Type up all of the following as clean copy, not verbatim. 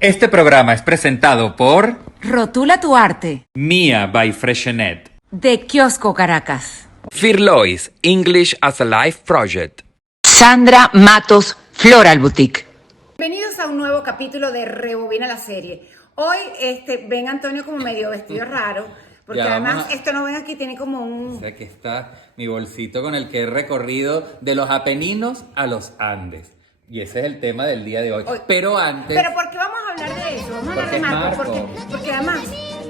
Este programa es presentado por Rotula tu arte. Mia by Freshenet, De Kiosco Caracas. Firlois, English as a Life Project. Sandra Matos, Floral Boutique. Bienvenidos a un nuevo capítulo de Rebobina la serie. Hoy ven Antonio como medio vestido raro, porque Ya además vamos a- esto no ven aquí, tiene como un... O sea, aquí está mi bolsito con el que he recorrido de los Apeninos a los Andes. Y ese es el tema del día de hoy. Hoy. Pero antes... Pero ¿por qué vamos a hablar de eso? Vamos a hablar Porque de es Marco, Marco. porque además,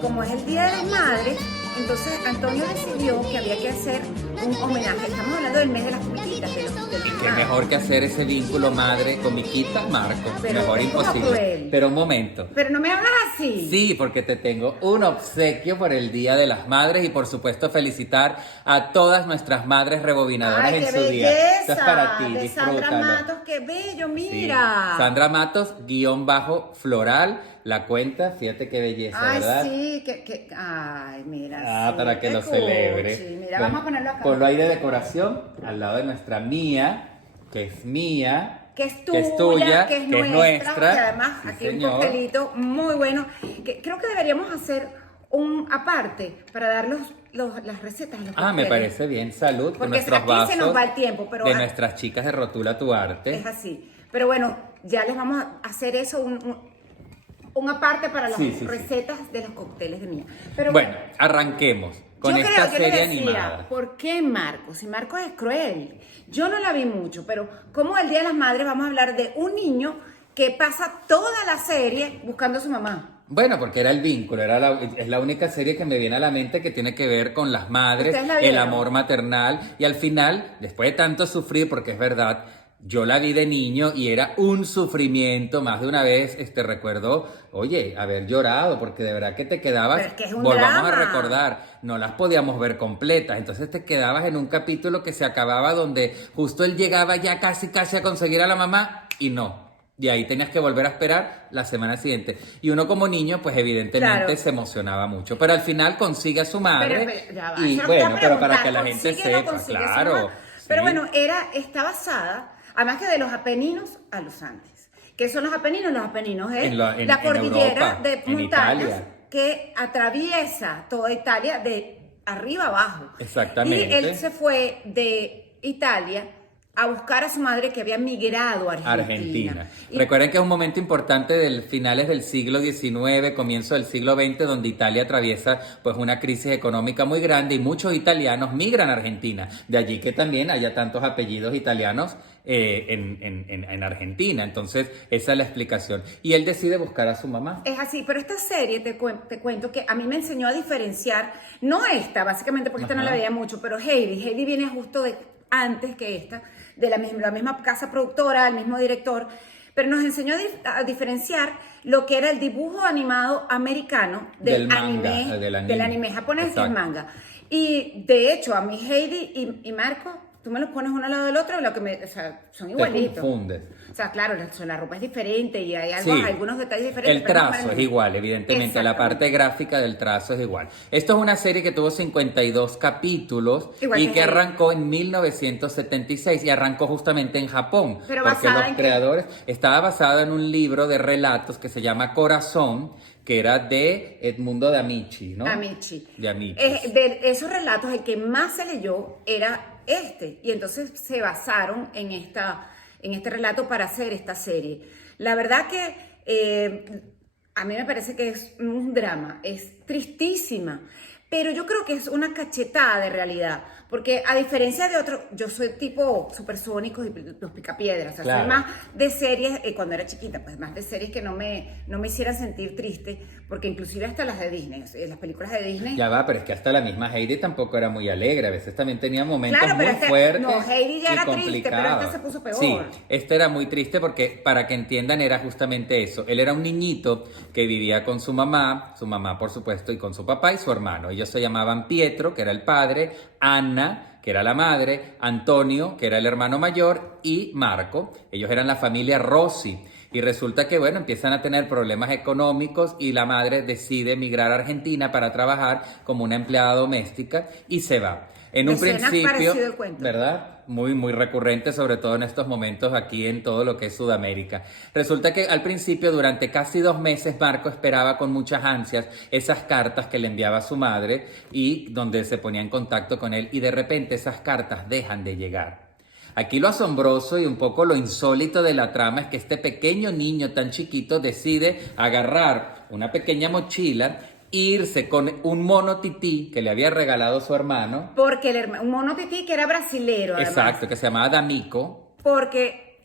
como es el Día de las Madres, entonces Antonio decidió que había que hacer un homenaje. Estamos hablando del mes de las comiquitas, de los Y qué mejor que hacer ese vínculo madre con mi quita Marco. Pero Mejor es como imposible. cruel. Pero un momento. Pero no me hablas así. Sí, porque te tengo un obsequio por el Día de las Madres y por supuesto felicitar a todas nuestras madres rebobinadoras ¡Ay, en qué su día. Esto es belleza! para ti, De Sandra disfrútalo. Matos, qué bello, Sí. mira. Sandra Matos, _floral, la cuenta, fíjate qué belleza, Ay, ¿verdad? sí, ay, mira. Ah, sí, para que qué lo cuchi. celebre. Mira, Ven, vamos a ponerlo acá. Ponlo ahí de decoración, al lado de nuestra Mía, que es mía. Que es tuya, que es nuestra. Y además, Sí, aquí un señor. coctelito muy bueno. Que creo que deberíamos hacer un aparte para dar las recetas. Los Ah, me cócteles. parece bien. Salud. Porque nuestros aquí se nos vasos va el tiempo, pero de nuestras chicas de Rotula tu Arte. es así. Pero bueno, ya les vamos a hacer eso, un aparte para las Sí, sí, sí. recetas de los cócteles de mía. Pero Bueno, arranquemos con yo esta creo, yo le serie decía, animada. ¿por qué Marcos? Si Marcos es cruel. Yo no la vi mucho, pero como el Día de las Madres vamos a hablar de un niño que pasa toda la serie buscando a su mamá. Bueno, porque era el vínculo, es la única serie que me viene a la mente que tiene que ver con las madres, ¿Ustedes la el vieron? amor maternal y al final, después de tanto sufrir, porque es verdad, yo la vi de niño y era un sufrimiento, más de una vez recuerdo, oye, haber llorado, porque de verdad que te quedabas, Pero es que es un volvamos a drama. recordar, no las podíamos ver completas, entonces te quedabas en un capítulo que se acababa donde justo él llegaba ya casi a conseguir a la mamá y no. Y ahí tenías que volver a esperar la semana siguiente. Y uno como niño, pues evidentemente Claro. se emocionaba mucho. Pero al final consigue a su madre. Pero, ya va, y eso lo bueno, voy a pero para preguntar, que la gente ¿consigue o no sepa, consigue su claro. mamá? Pero sí. bueno, está basada, además que de los Apeninos a los Andes. ¿Qué son los Apeninos? Los Apeninos es En la cordillera Europa, de en montañas Italia. que atraviesa toda Italia de arriba abajo. Exactamente. Y él se fue de Italia a buscar a su madre que había migrado a Argentina. Y- Recuerden que es un momento importante del finales del siglo XIX, comienzo del siglo XX, donde Italia atraviesa pues una crisis económica muy grande y muchos italianos migran a Argentina. De allí que también haya tantos apellidos italianos en Argentina. Entonces, esa es la explicación. Y él decide buscar a su mamá. Es así, pero esta serie te cuento que a mí me enseñó a diferenciar, no esta, básicamente porque esta no Ajá. la veía mucho, pero Heidi viene justo antes que esta, de la misma casa productora, el mismo director, pero nos enseñó a diferenciar lo que era el dibujo animado americano Del manga, anime, del anime. japonés, que es Exacto. manga. Y de hecho, a mí Heidi y Marco, tú me los pones uno al lado del otro, o sea, son Te igualitos. confundes. O sea, claro, la ropa es diferente y hay Sí. algunos detalles diferentes. El pero más o trazo menos es igual, evidentemente. La Exactamente. parte gráfica del trazo es igual. Esto es una serie que tuvo 52 capítulos Igual y que que Heidi. arrancó en 1976 y arrancó justamente en Japón. Pero porque ¿basada los en qué? creadores estaba basado en un libro de relatos que se llama Corazón, que era de Edmundo de Amici, ¿no? Amici. De Amici. De esos relatos, el que más se leyó era este. Y entonces se basaron en este relato para hacer esta serie. La verdad que a mí me parece que es un drama, es tristísima. Pero yo creo que es una cachetada de realidad. Porque a diferencia de otros, yo soy tipo supersónicos y los picapiedras. O sea, Claro. soy más de series, cuando era chiquita, pues más de series que no me hicieran sentir triste. Porque inclusive hasta las de Disney, o sea, las películas de Disney. Ya va, pero es que hasta la misma Heidi tampoco era muy alegre. A veces también tenía momentos Claro, pero muy fuertes. no, Heidi ya y era triste, pero complicados. esta se puso peor. Sí, este era muy triste porque, para que entiendan, era justamente eso. Él era un niñito que vivía con su mamá por supuesto, y con su papá y su hermano. Ellos se llamaban Pietro, que era el padre, Anna, que era la madre, Antonio, que era el hermano mayor, y Marco. Ellos eran la familia Rossi. Y resulta que, bueno, empiezan a tener problemas económicos y la madre decide emigrar a Argentina para trabajar como una empleada doméstica y se va. En Me un suena principio, parecido el cuento. ¿verdad? muy, muy recurrente, sobre todo en estos momentos aquí en todo lo que es Sudamérica. Resulta que al principio, durante casi 2 meses, Marco esperaba con muchas ansias esas cartas que le enviaba su madre y donde se ponía en contacto con él, y de repente esas cartas dejan de llegar. Aquí lo asombroso y un poco lo insólito de la trama es que este pequeño niño tan chiquito decide agarrar una pequeña mochila, irse con un mono tití que le había regalado su hermano. Porque un mono tití que era brasilero, además. Exacto, que se llamaba D'Amico. Porque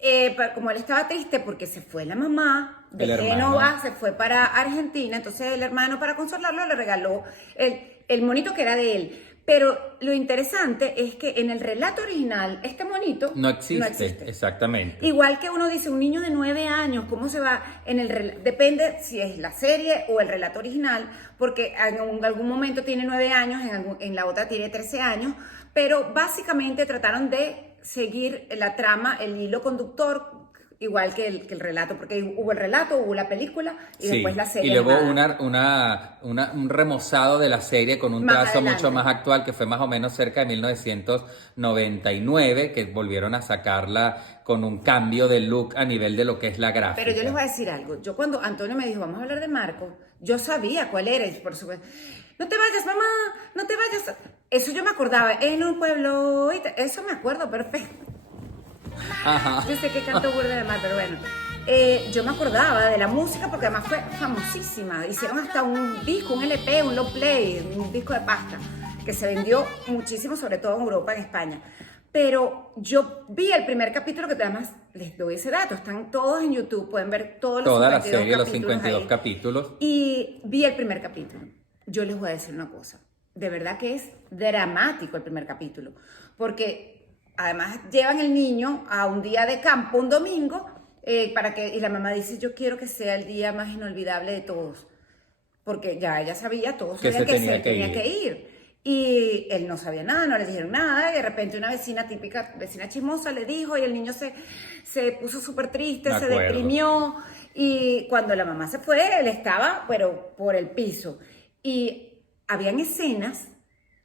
como él estaba triste porque se fue la mamá de Génova, se fue para Argentina, entonces el hermano, para consolarlo, le regaló el monito que era de él. Pero lo interesante es que en el relato original este monito no existe. Exactamente. Igual que uno dice, un niño de 9 años, ¿cómo se va? Depende si es la serie o el relato original, porque en algún momento tiene 9 años, en la otra tiene 13 años, pero básicamente trataron de seguir la trama, el hilo conductor, igual que el relato, porque hubo el relato, hubo la película y después la serie. Y luego animada. un remozado de la serie con un trazo mucho más actual, que fue más o menos cerca de 1999, que volvieron a sacarla con un cambio de look a nivel de lo que es la gráfica. Pero yo les voy a decir algo. Yo cuando Antonio me dijo, vamos a hablar de Marco, yo sabía cuál era, y por supuesto, no te vayas, mamá, no te vayas. Eso yo me acordaba, en un pueblo, eso me acuerdo perfecto. Ajá. Yo sé que canto burda de mal, pero bueno. Yo me acordaba de la música porque además fue famosísima. Hicieron hasta un disco, un LP, un long play, un disco de pasta, que se vendió muchísimo, sobre todo en Europa, en España. Pero yo vi el primer capítulo, que además les doy ese dato, están todos en YouTube, pueden ver toda la serie, los 52 capítulos. Y vi el primer capítulo. Yo les voy a decir una cosa, de verdad que es dramático el primer capítulo, porque además llevan el niño a un día de campo, un domingo, y la mamá dice, yo quiero que sea el día más inolvidable de todos, porque ya ella sabía, todos sabían que se tenía que ir. Y él no sabía nada, no le dijeron nada, y de repente una vecina típica, vecina chismosa, le dijo, y el niño se puso súper triste, se deprimió, y cuando la mamá se fue, él estaba, pero por el piso. Y habían escenas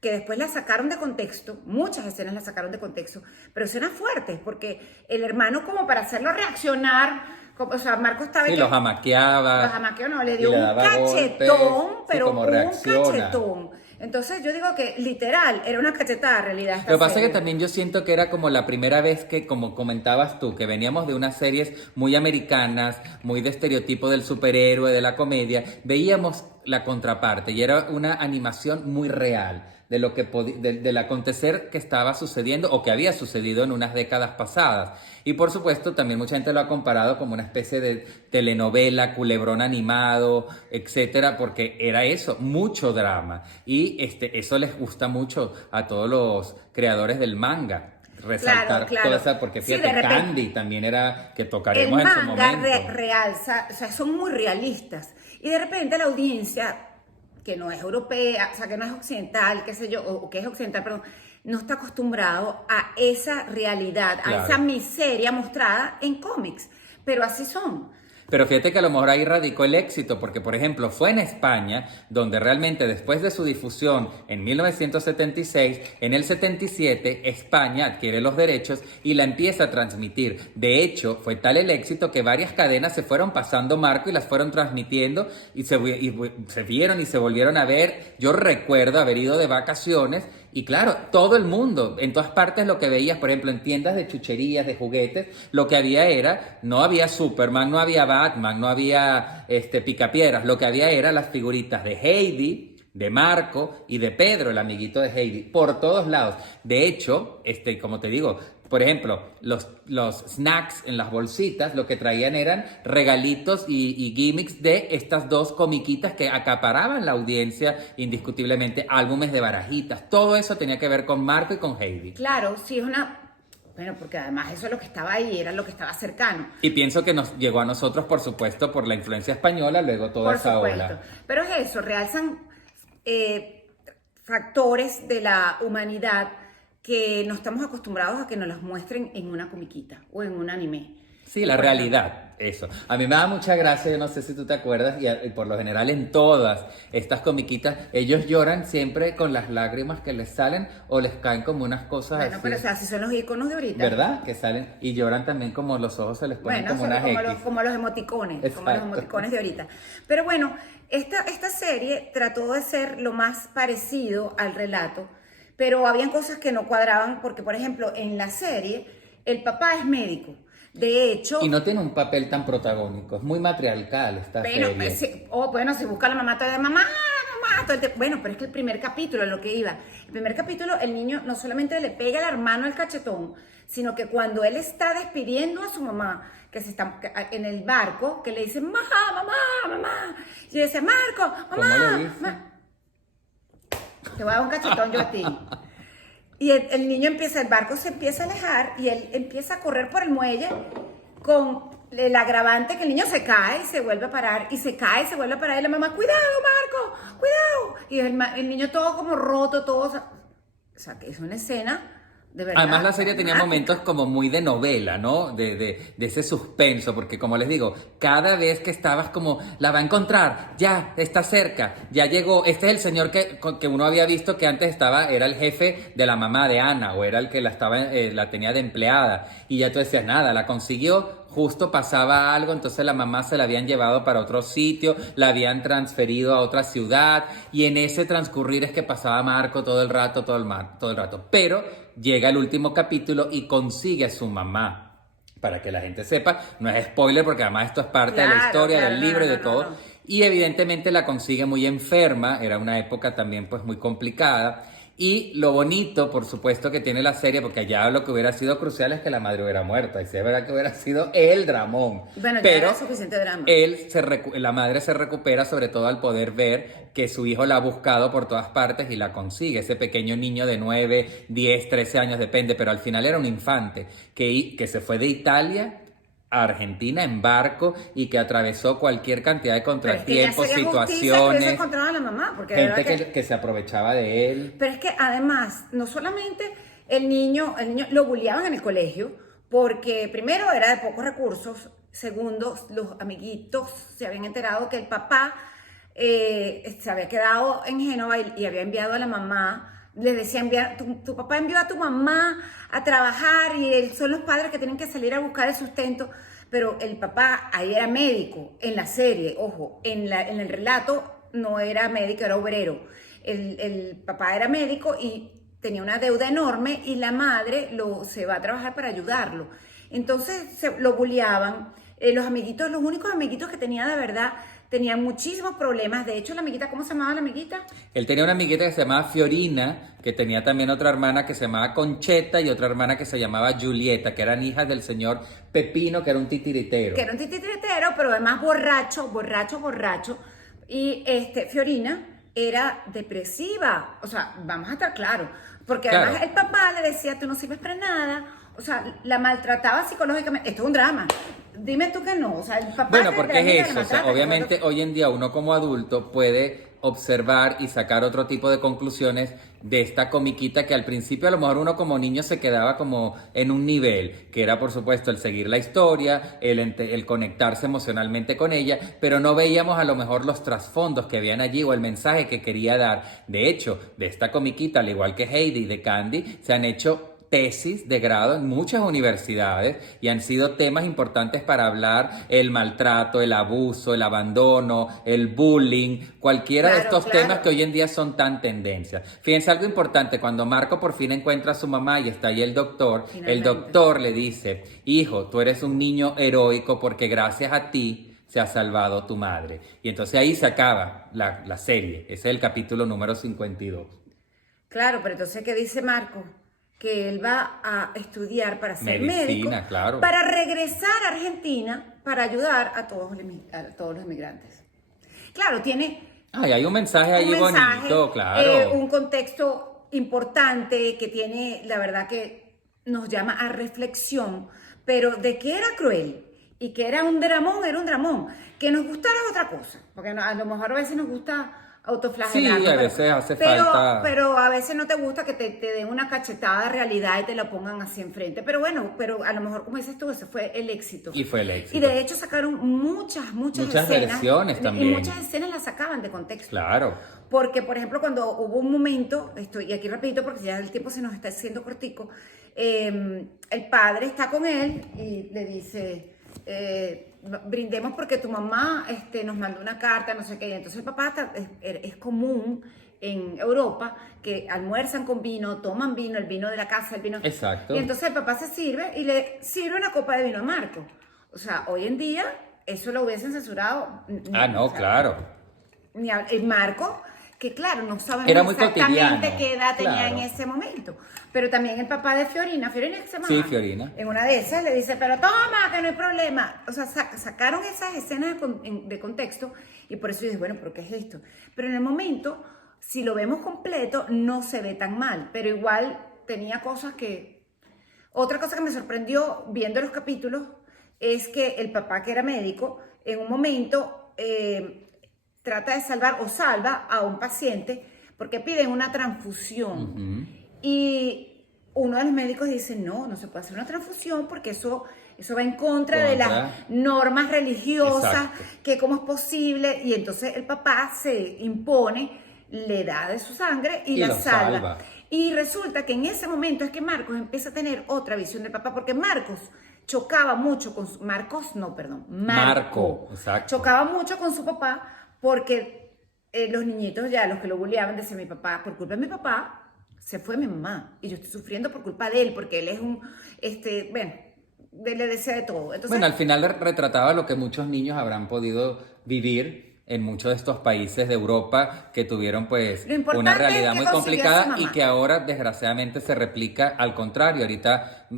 que después las sacaron de contexto, muchas escenas las sacaron de contexto, pero escenas fuertes, porque el hermano, como para hacerlo reaccionar, o sea, Marco estaba... Sí, los jamaqueaba. Los jamaqueó, no, le dio un cachetón, pero un cachetón. Entonces yo digo que literal, era una cachetada en realidad. Lo que pasa es que también yo siento que era como la primera vez que, como comentabas tú, que veníamos de unas series muy americanas, muy de estereotipo del superhéroe, de la comedia, veíamos la contraparte y era una animación muy real de lo que del acontecer que estaba sucediendo o que había sucedido en unas décadas pasadas. Y por supuesto también mucha gente lo ha comparado como una especie de telenovela, culebrón animado, etcétera, porque era eso, mucho drama. Y eso les gusta mucho a todos los creadores del manga. Resaltar toda esa, porque fíjate, sí, Candy también era, que tocaremos en su momento. El manga realza, o sea, son muy realistas. Y de repente la audiencia, que no es europea, o sea, que no es occidental, qué sé yo, o que es occidental, perdón, no está acostumbrado a esa realidad, a esa miseria mostrada en cómics, pero así son. Pero fíjate que a lo mejor ahí radicó el éxito, porque por ejemplo fue en España donde realmente después de su difusión en 1976, en el 77 España adquiere los derechos y la empieza a transmitir. De hecho, fue tal el éxito que varias cadenas se fueron pasando Marco y las fueron transmitiendo y se vieron y se volvieron a ver. Yo recuerdo haber ido de vacaciones y claro, todo el mundo, en todas partes lo que veías, por ejemplo, en tiendas de chucherías, de juguetes, lo que había era, no había Superman, no había Batman, no había Picapiedras, lo que había era las figuritas de Heidi, de Marco y de Pedro, el amiguito de Heidi, por todos lados. De hecho, como te digo, por ejemplo, los snacks en las bolsitas, lo que traían eran regalitos y gimmicks de estas dos comiquitas que acaparaban la audiencia indiscutiblemente, álbumes de barajitas, todo eso tenía que ver con Marco y con Heidi. Claro, sí, es una... Bueno, porque además eso es lo que estaba ahí, era lo que estaba cercano. Y pienso que nos llegó a nosotros, por supuesto, por la influencia española, luego toda esa ola. Pero es eso, realzan factores de la humanidad que no estamos acostumbrados a que nos los muestren en una comiquita o en un anime. Sí, la realidad, eso. A mí me da mucha gracia, yo no sé si tú te acuerdas, y por lo general en todas estas comiquitas, ellos lloran siempre con las lágrimas que les salen o les caen como unas cosas Bueno, así. pero o sea, así son los iconos de ahorita. ¿Verdad? Que salen y lloran también como los ojos se les ponen Bueno, como son unas como X. como los emoticones, como los Exacto. emoticones de ahorita. Pero bueno, esta serie trató de ser lo más parecido al relato, pero habían cosas que no cuadraban, porque por ejemplo, en la serie, el papá es médico. De hecho, Y no tiene un papel tan protagónico, es muy matriarcal esta bueno, serie. bueno, si busca a la mamá, todavía mamá, mamá, todo el tiempo. Bueno, pero es que el primer capítulo, lo que iba, el primer capítulo, el niño no solamente le pega al hermano el cachetón, sino que cuando él está despidiendo a su mamá, que se está en el barco, que le dice, mamá, mamá, mamá, y dice, Marco, ¿Cómo mamá, le dice? te voy a dar un cachetón yo a ti. Y el niño empieza, el barco se empieza a alejar y él empieza a correr por el muelle con el agravante que el niño se cae y se vuelve a parar, y se cae y se vuelve a parar, y la mamá, cuidado, Marco, cuidado. Y el niño todo como roto, todo. O sea, que es una escena de verdad. Además la serie tenía dramática. momentos como muy de novela, ¿no? De ese suspenso, porque como les digo, cada vez que estabas como, la va a encontrar, ya, está cerca, ya llegó, este es el señor que uno había visto que antes era el jefe de la mamá de Ana, o era el que la tenía de empleada, y ya tú decías, nada, la consiguió, justo pasaba algo, entonces la mamá se la habían llevado para otro sitio, la habían transferido a otra ciudad, y en ese transcurrir es que pasaba Marco todo el rato, todo el rato. Pero llega el último capítulo y consigue a su mamá. Para que la gente sepa, no es spoiler porque además esto es parte de la Claro, historia, claro, del libro y de no, todo. no. Y evidentemente la consigue muy enferma, era una época también pues muy complicada. Y lo bonito, por supuesto, que tiene la serie, porque allá lo que hubiera sido crucial es que la madre hubiera muerto. Y sí es verdad que hubiera sido el dramón. Bueno, ya Pero era suficiente drama. la madre se recupera sobre todo al poder ver que su hijo la ha buscado por todas partes y la consigue. Ese pequeño niño de 9, 10, 13 años, depende, pero al final era un infante que se fue de Italia a Argentina en barco y que atravesó cualquier cantidad de Pero es que ya contratiempos, sería justicia que hubiese situaciones, encontrado a la mamá, porque de gente verdad que se aprovechaba de él. Pero es que además, no solamente el niño lo bulleaban en el colegio, porque primero era de pocos recursos, segundo, los amiguitos se habían enterado que el papá se había quedado en Génova y había enviado a la mamá, le decía, tu papá envió a tu mamá a trabajar y son los padres que tienen que salir a buscar el sustento. Pero el papá ahí era médico, en la serie, ojo, en el relato no era médico, era obrero. El papá era médico y tenía una deuda enorme y la madre se va a trabajar para ayudarlo. Entonces lo bulleaban. Los amiguitos, los únicos amiguitos que tenía de verdad, tenían muchísimos problemas. De hecho, la amiguita, ¿cómo se llamaba la amiguita? Él tenía una amiguita que se llamaba Fiorina, que tenía también otra hermana que se llamaba Concheta y otra hermana que se llamaba Julieta, que eran hijas del señor Pepino, que era un titiritero. Que era un titiritero, pero además borracho. Y Fiorina era depresiva. O sea, vamos a estar claros. Porque además Claro. el papá le decía, tú no sirves para nada. O sea, la maltrataba psicológicamente. Esto es un drama. Dime tú que no. O sea, el papá... Bueno, de porque la niña es la eso, o sea, maltrata, obviamente hoy en día uno como adulto puede observar y sacar otro tipo de conclusiones de esta comiquita que al principio a lo mejor uno como niño se quedaba como en un nivel, que era por supuesto el seguir la historia, el conectarse emocionalmente con ella, pero no veíamos a lo mejor los trasfondos que habían allí o el mensaje que quería dar. De hecho, de esta comiquita, al igual que Heidi y de Candy, se han hecho tesis de grado en muchas universidades y han sido temas importantes para hablar el maltrato, el abuso, el abandono, el bullying, cualquiera de Claro, estos claro. temas que hoy en día son tan tendencias. Fíjense algo importante, cuando Marco por fin encuentra a su mamá y está ahí el Finalmente. doctor le dice, hijo, tú eres un niño heroico porque gracias a ti se ha salvado tu madre. Y entonces ahí se acaba la serie, ese es el capítulo número 52. Claro, pero entonces, ¿qué dice Marco? Que él va a estudiar para ser Medicina, médico, claro. para regresar a Argentina para ayudar a todos los inmigrantes. Claro, tiene Ay, hay un mensaje ahí un mensaje, bonito, claro. un contexto importante que tiene, la verdad que nos llama a reflexión, pero de que era cruel y que era un dramón. Que nos gustara es otra cosa, porque a lo mejor a veces nos gusta autoflagelarnos. Sí, a veces hace pero, falta. Pero a veces no te gusta que te den una cachetada de realidad y te la pongan así enfrente. Pero bueno, pero a lo mejor, como dices tú, ese fue el éxito. Y fue el éxito. Y de hecho sacaron muchas Muchas escenas. versiones también. Y muchas escenas las sacaban de contexto. Claro. Porque, por ejemplo, cuando hubo un momento, y aquí rapidito porque ya el tiempo se nos está haciendo cortico, el padre está con él y le dice, brindemos porque tu mamá nos mandó una carta, no sé qué. Y entonces el papá es común en Europa que almuerzan con vino, toman vino, el vino de la casa, el vino. Exacto. Y entonces el papá se sirve y le sirve una copa de vino a Marco. O sea, hoy en día eso lo hubiesen censurado. No, o sea, claro. El Marco, que claro, no sabemos Era muy exactamente cotidiano, qué edad tenía claro. en ese momento. Pero también el papá de Fiorina que se llamaba. Sí, Fiorina. En una de esas le dice, pero toma, que no hay problema. O sea, sacaron esas escenas de contexto y por eso yo dije, bueno, ¿pero qué es esto? Pero en el momento, si lo vemos completo, no se ve tan mal. Pero igual tenía cosas que... Otra cosa que me sorprendió viendo los capítulos es que el papá, que era médico, en un momento... trata de salvar o salva a un paciente porque piden una transfusión. Y uno de los médicos dice, no se puede hacer una transfusión porque eso va en contra de las normas religiosas, Exacto. que cómo es posible. Y entonces el papá se impone, le da de su sangre y la lo salva. Y resulta que en ese momento es que Marcos empieza a tener otra visión del papá, porque Marcos chocaba mucho con Marco, exacto. chocaba mucho con su papá porque los niñitos ya, los que lo bulleaban, decían, mi papá, por culpa de mi papá, se fue mi mamá. Y yo estoy sufriendo por culpa de él, porque él es le desea de todo. Entonces, Bueno, al final retrataba lo que muchos niños habrán podido vivir en muchos de estos países de Europa que tuvieron pues Lo importante una realidad es que muy consiguió a su complicada y mamá. que ahora desgraciadamente se replica al contrario.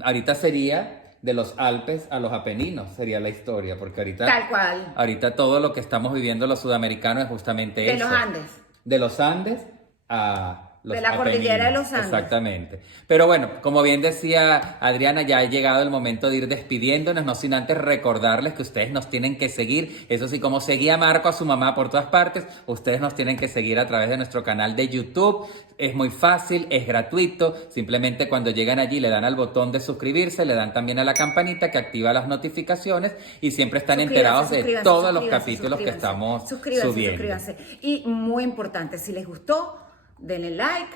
Ahorita sería de los Alpes a los Apeninos, sería la historia, porque ahorita... Tal cual. Ahorita todo lo que estamos viviendo los sudamericanos es justamente De eso. los Andes. De los Andes a los De la cordillera de Apeninos. los Andes. Exactamente. Pero bueno, como bien decía Adriana, ya ha llegado el momento de ir despidiéndonos, no sin antes recordarles que ustedes nos tienen que seguir. Eso sí, como seguía Marco a su mamá por todas partes, ustedes nos tienen que seguir a través de nuestro canal de YouTube. Es muy fácil, es gratuito. Simplemente cuando llegan allí le dan al botón de suscribirse, le dan también a la campanita que activa las notificaciones y siempre están enterados de todos los capítulos que estamos subiendo. Suscríbanse. Y muy importante, si les gustó, denle like,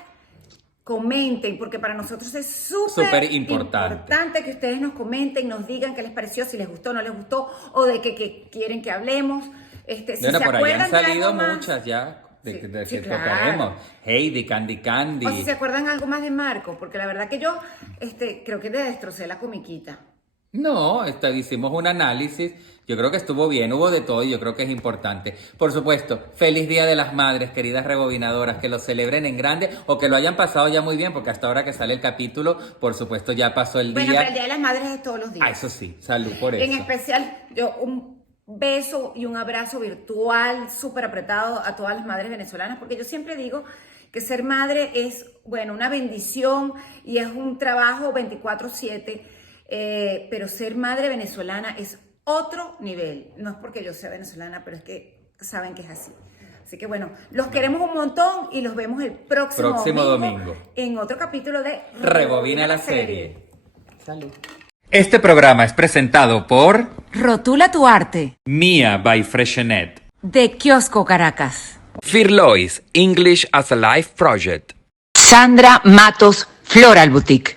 comenten, porque para nosotros es súper importante que ustedes nos comenten, nos digan qué les pareció, si les gustó, no les gustó, o de qué quieren que hablemos. Si Bueno, se por ahí han acuerdan de salido algo más, muchas ya de que claro. tocaremos. Heidi, Candy. o si se acuerdan algo más de Marco, porque la verdad que yo creo que le destrocé la comiquita. No, hicimos un análisis, yo creo que estuvo bien, hubo de todo y yo creo que es importante. Por supuesto, feliz Día de las Madres, queridas rebobinadoras, que lo celebren en grande o que lo hayan pasado ya muy bien, porque hasta ahora que sale el capítulo, por supuesto ya pasó el Bueno, día. pero el Día de las Madres es todos los días. Eso sí, salud por eso. En especial, yo un beso y un abrazo virtual súper apretado a todas las madres venezolanas, porque yo siempre digo que ser madre es, bueno, una bendición y es un trabajo 24/7, pero ser madre venezolana es otro nivel. No es porque yo sea venezolana, pero es que saben que es así. Así que bueno, los queremos un montón y los vemos el próximo domingo en otro capítulo de Rebobina la serie. Salud. Este programa es presentado por Rotula tu arte. Mia by Freshenet. De Kiosco Caracas. Firlois, English as a Life Project. Sandra Matos Floral Boutique.